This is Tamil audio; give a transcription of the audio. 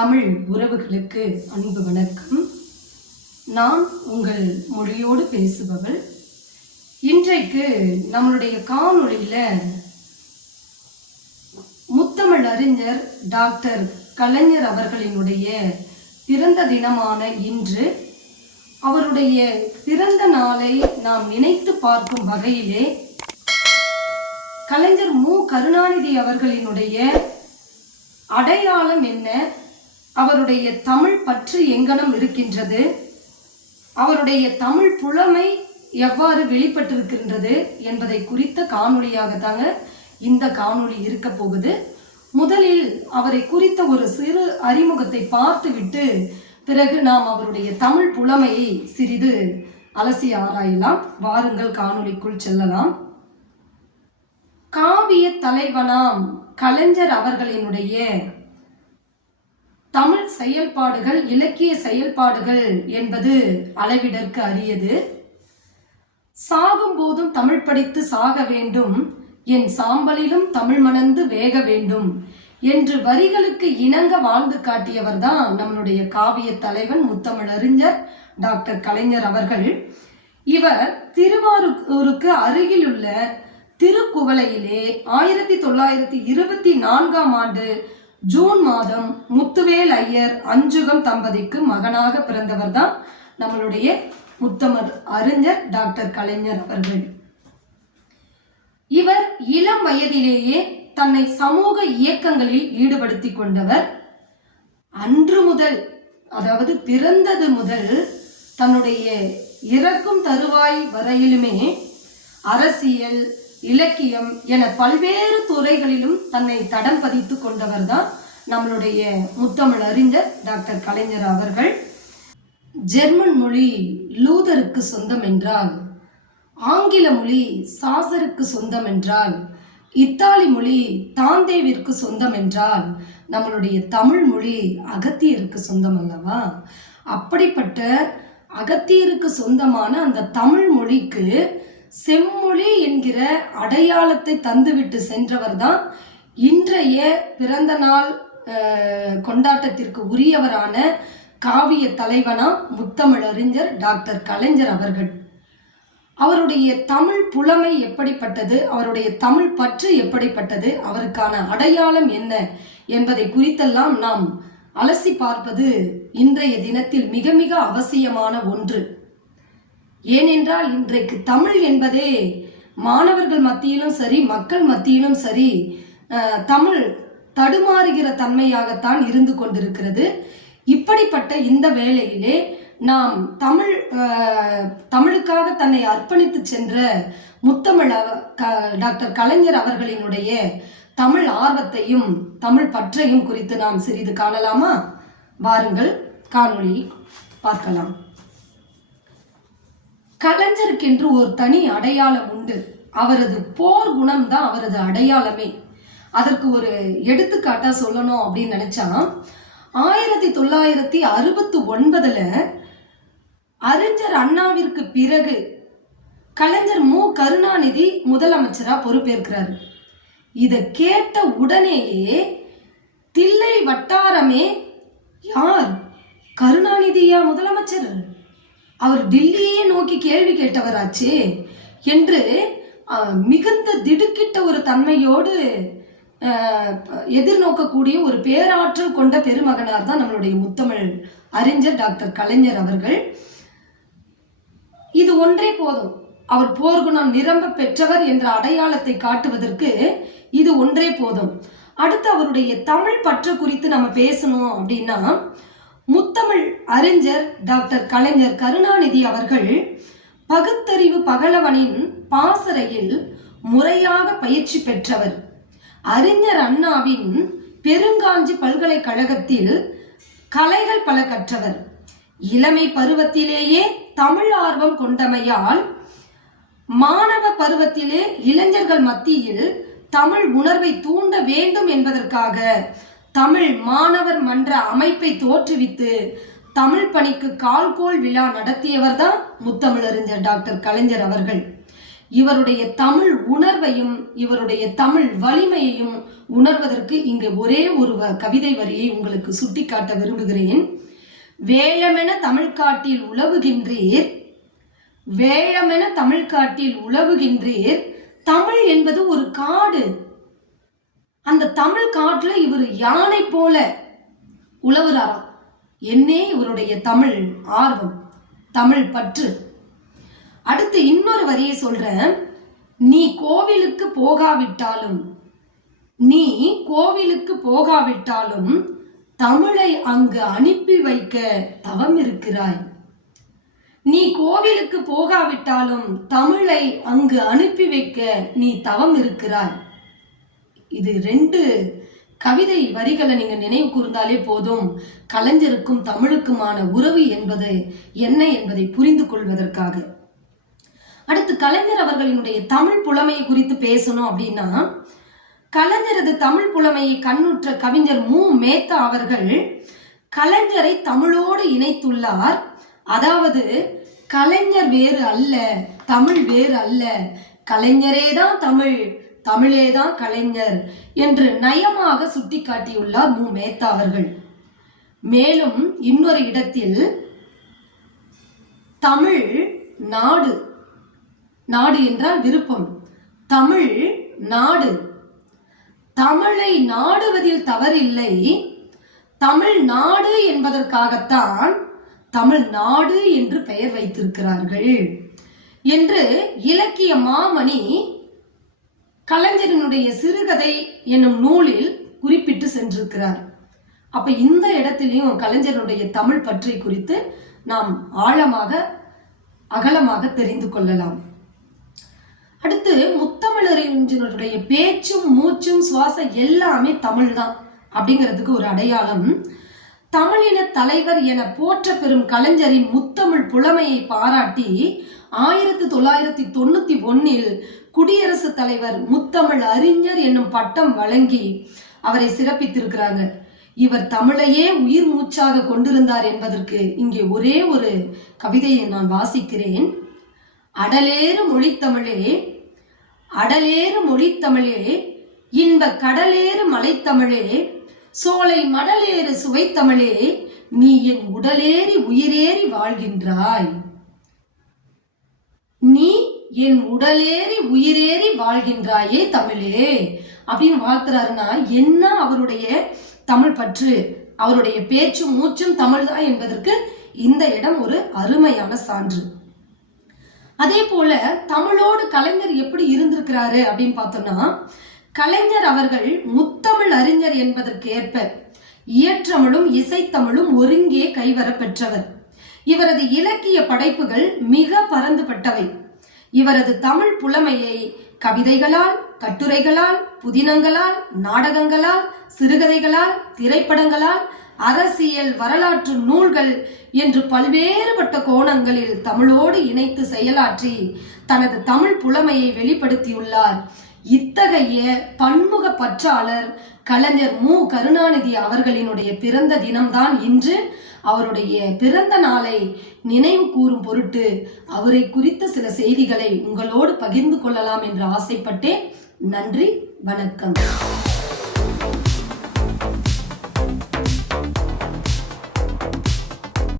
தமிழ் உறவுகளுக்கு அன்பு வணக்கம். நான் உங்கள் மொழியோடு பேசுபவள். இன்றைக்கு நம்மளுடைய காணொளியில் முத்தமிழ் அறிஞர் டாக்டர் கலைஞர் அவர்களினுடைய பிறந்த தினமான இன்று அவருடைய பிறந்த நாளை நாம் நினைத்து பார்க்கும் வகையிலே கலைஞர் மு. கருணாநிதி அவர்களினுடைய அடையாளம் என்ன? அவருடைய தமிழ் பற்று எங்கனம் இருக்கின்றது? அவருடைய தமிழ் புலமை எவ்வாறு வெளிப்பட்டிருக்கின்றது என்பதை குறித்த காணொளியாகதாங்க இந்த காணொளி இருக்க போகுது. முதலில் அவரை குறித்த ஒரு சிறு அறிமுகத்தை பார்த்துவிட்டு பிறகு நாம் அவருடைய தமிழ் புலமையை சிறிது அலசி ஆராயலாம். வாருங்கள் காணொளிக்குள் செல்லலாம். காவிய தலைவனாம் கலைஞர் அவர்களினுடைய தமிழ் செயல்பாடுகள் இலக்கிய செயல்பாடுகள் என்பது அளவிடற்கு அரியது. சாகும் போதும் தமிழ் படித்து சாக வேண்டும். என் சாம்பலிலும் தமிழ் மணந்து வேக வேண்டும் என்று வரிகளுக்கு இணங்க வாழ்ந்து காட்டியவர் தான் நம்மளுடைய காவிய தலைவன் முத்தமிழறிஞர் டாக்டர் கலைஞர் அவர்கள். இவர் திருவாரூருக்கு அருகிலுள்ள திருக்குவளையிலே ஆயிரத்தி தொள்ளாயிரத்தி இருபத்தி நான்காம் ஆண்டு ஜூன் மாதம் முத்துவேல் ஐயர் அஞ்சுகம் தம்பதிக்கு மகனாக பிறந்தவர் தான் நம்மளுடைய முத்தமர் அறிஞர் டாக்டர் கலைஞர் அவர்கள். இவர் இளம் வயதிலேயே தன்னை சமூக இயக்கங்களில் ஈடுபடுத்திக் கொண்டவர். அன்று முதல் அதாவது பிறந்தது முதல் தன்னுடைய இறக்கும் தருவாய் வரையிலுமே அரசியல் இலக்கியம் என பல்வேறு துறைகளிலும் தன்னை தடம் பதித்து கொண்டவர் தான் நம்மளுடைய முத்தமிழ் அறிஞர் டாக்டர் கலைஞர் அவர்கள். ஜெர்மன் மொழி லூதருக்கு சொந்தம் என்றால் ஆங்கில மொழி சாசருக்கு சொந்தம் என்றால் இத்தாலி மொழி தாந்தேவிற்கு சொந்தம் என்றால் நம்மளுடைய தமிழ் மொழி அகத்தியருக்கு சொந்தம் அல்லவா அப்படிப்பட்ட அகத்தியருக்கு சொந்தமான அந்த தமிழ் மொழிக்கு செம்மொழி என்கிற அடையாளத்தை தந்துவிட்டு சென்றவர் தான் இன்றைய பிறந்த நாள் கொண்டாட்டத்திற்கு உரியவரான காவிய தலைவனா முத்தமிழறிஞர் டாக்டர் கலைஞர் அவர்கள். அவருடைய தமிழ் புலமை எப்படிப்பட்டது அவருடைய தமிழ் பற்று எப்படிப்பட்டது அவருக்கான அடையாளம் என்ன என்பதை குறித்தெல்லாம் நாம் அலசி பார்ப்பது இன்றைய தினத்தில் மிக மிக அவசியமான ஒன்று. ஏனென்றால் இன்றைக்கு தமிழ் என்பதே மாணவர்கள் மத்தியிலும் சரி மக்கள் மத்தியிலும் சரி தமிழ் தடுமாறுகிற தன்மையாகத்தான் இருந்து கொண்டிருக்கிறது. இப்படிப்பட்ட இந்த வேளையிலே நாம் தமிழ் தமிழுக்காக தன்னை அர்ப்பணித்து சென்ற முத்தமிழ் க- டாக்டர் கலைஞர் அவர்களினுடைய தமிழ் ஆர்வத்தையும் தமிழ் பற்றையும் குறித்து நாம் சிறிது காணலாமா? வாருங்கள் காணொளி பார்க்கலாம். கலைஞருக்கென்று ஒரு தனி அடையாளம் உண்டு. அவரது போர் குணம் தான் அவரது அடையாளமே. அதற்கு ஒரு எடுத்துக்காட்டா சொல்லணும் அப்படின்னு நினைச்சா ஆயிரத்தி தொள்ளாயிரத்தி அறுபத்தி ஒன்பதுல அறிஞர் அண்ணாவிற்கு பிறகு கலைஞர் மு. கருணாநிதி முதலமைச்சரா பொறுப்பேற்கிறாரு. இதை கேட்ட உடனேயே தில்லை வட்டாரமே யார்? கருணாநிதியா முதலமைச்சர்? அவர் டில்லியே நோக்கி கேள்வி கேட்டவராச்சே என்று மிகுந்த திடுக்கிட்ட ஒரு தன்மையோடு எதிர்நோக்கக்கூடிய ஒரு பேராற்றல் கொண்ட பெருமகனார் தான் நம்மளுடைய முத்தமிழ் அறிஞர் டாக்டர் கலைஞர் அவர்கள். இது ஒன்றே போதும். அவர் போர்க்குணம் நிரம்ப பெற்றவர் என்ற அடையாளத்தை காட்டுவதற்கு இது ஒன்றே போதும். அடுத்து அவருடைய தமிழ் பற்று குறித்து நம்ம பேசணும் அப்படின்னா முத்தமிழ் அறிஞர் டாக்டர் கலைஞர் கருணாநிதி அவர்கள் பகுத்தறிவு பகலவனின் பாசறையில் முறையாக பயிற்சி பெற்றவர். அறிஞர் அண்ணாவின் பெருங்காஞ்சி பல்கலைக்கழகத்தில் கலைகள் பல கற்றவர். இளமை பருவத்திலேயே தமிழ் ஆர்வம் கொண்டமையால் மாணவ பருவத்திலே இளைஞர்கள் மத்தியில் தமிழ் உணர்வை தூண்ட வேண்டும் என்பதற்காக தமிழ் மாணவர் மன்ற அமைப்பை தோற்றுவித்து தமிழ் பணிக்கு கால்கோள் விழா நடத்தியவர் தான் முத்தமிழறிஞர் டாக்டர் கலைஞர் அவர்கள். இவருடைய தமிழ் உணர்வையும் இவருடைய தமிழ் வலிமையையும் உணர்வதற்கு இங்கு ஒரே ஒரு வ- கவிதை வரியை உங்களுக்கு சுட்டிக்காட்ட விரும்புகிறேன். வேழமென தமிழ்காட்டில் உழவுகின்றீர். வேழமென தமிழ்காட்டில் உழவுகின்றீர். தமிழ் என்பது ஒரு காடு. அந்த தமிழ் காட்டுல இவர் யானை போல உழவுறாராம் என்னே இவருடைய தமிழ் ஆர்வம் தமிழ் பற்று. அடுத்து இன்னொரு வரியை சொல்றேன். நீ கோவிலுக்கு போகாவிட்டாலும் நீ கோவிலுக்கு போகாவிட்டாலும் தமிழை அங்கு அனுப்பி வைக்க தவம் இருக்கிறாய். நீ கோவிலுக்கு போகாவிட்டாலும் தமிழை அங்கு அனுப்பி வைக்க நீ தவம் இருக்கிறாய். இது ரெண்டு கவிதை வரிகளை நீங்க நினைவு கூர்ந்தாலே போதும். கலைஞருக்கும் தமிழுக்குமான உறவு என்பது என்ன என்பதை புரிந்து கொள்வதற்காக. அடுத்து கலைஞர் அவர்களினுடைய தமிழ் புலமையை குறித்து பேசணும் அப்படின்னா கலைஞரது தமிழ் புலமையை கண்ணுற்ற கவிஞர் மு. மேத்தா அவர்கள் கலைஞரை தமிழோடு இணைத்துள்ளார். அதாவது கலைஞர் வேறு அல்ல தமிழ் வேறு அல்ல கலைஞரே தான் தமிழ் தமிழே தான் கலைஞர் என்று நயமாக சுட்டிக்காட்டியுள்ளார் மு. மேத்தா அவர்கள். மேலும் இன்னொரு இடத்தில் தமிழ் நாடு நாடு என்றால் விருப்பம். தமிழ் நாடு. தமிழை நாடுவதில் தவறில்லை. தமிழ் நாடு என்பதற்காகத்தான் தமிழ் நாடு என்று பெயர் வைத்திருக்கிறார்கள் என்று இலக்கிய மாமணி கலைஞரினுடைய சிறுகதை என்னும் நூலில் குறிப்பிட்டு சென்றிருக்கிறார். அப்ப இந்த இடத்திலையும் கலைஞருடைய தமிழ் பற்றி குறித்து நாம் ஆழமாக அகலமாக தெரிந்து கொள்ளலாம். அடுத்து முத்தமிழறிஞருடைய பேச்சும் மூச்சும் சுவாசம் எல்லாமே தமிழ் தான் அப்படிங்கிறதுக்கு ஒரு அடையாளம். தமிழின தலைவர் என போற்ற பெறும் கலைஞரின் முத்தமிழ் புலமையை பாராட்டி ஆயிரத்தி தொள்ளாயிரத்தி தொண்ணூத்தி ஒன்னில் குடியரசுத் தலைவர் முத்தமிழ் அறிஞர் என்னும் பட்டம் வழங்கி அவரை சிறப்பித்திருக்கிறாங்க. இவர் தமிழையே உயிர் மூச்சாக கொண்டிருந்தார் என்பதற்கு இங்கே ஒரே ஒரு கவிதையை நான் வாசிக்கிறேன். அடலேறு மொழித்தமிழே அடலேறு மொழித்தமிழே இன்ப கடலேறு மலைத்தமிழே சோலை மடலேறு சுவைத்தமிழே நீ என் உடலேறி உயிரேறி வாழ்கின்றாய். என் உடலேறி உயிரேறி வாழ்கின்றாயே தமிழே அப்படின்னு வாழ்த்துறாருன்னா என்ன அவருடைய தமிழ் பற்று? அவருடைய பேச்சும் மூச்சும் தமிழ் தான் என்பதற்கு இந்த இடம் ஒரு அருமையான சான்று. அதே போல தமிழோடு கலைஞர் எப்படி இருந்திருக்கிறாரு அப்படின்னு பார்த்தோம்னா கலைஞர் அவர்கள் முத்தமிழ் அறிஞர் என்பதற்கு ஏற்ப இயற்றமிழும் இசைத்தமிழும் ஒருங்கே கைவர பெற்றவர். இவரது இலக்கிய படைப்புகள் மிக பரந்துபட்டவை இவரது தமிழ் புலமையை கவிதைகளால் கட்டுரைகளால் புதினங்களால் நாடகங்களால் சிறுகதைகளால் திரைப்படங்களால் அரசியல் வரலாற்று நூல்கள் என்று பல்வேறுபட்ட கோணங்களில் தமிழோடு இணைத்து செயலாற்றி தனது தமிழ் புலமையை வெளிப்படுத்தியுள்ளார். இத்தகைய பன்முக பற்றாளர் கலைஞர் மு. கருணாநிதி அவர்களினுடைய பிறந்த தினம்தான் இன்று அவருடைய பிறந்த நாளை நினைவு கூறும் பொருட்டு அவரை குறித்த சில செய்திகளை உங்களோடு பகிர்ந்து கொள்ளலாம் என்று ஆசைப்பட்டேன். நன்றி வணக்கம்.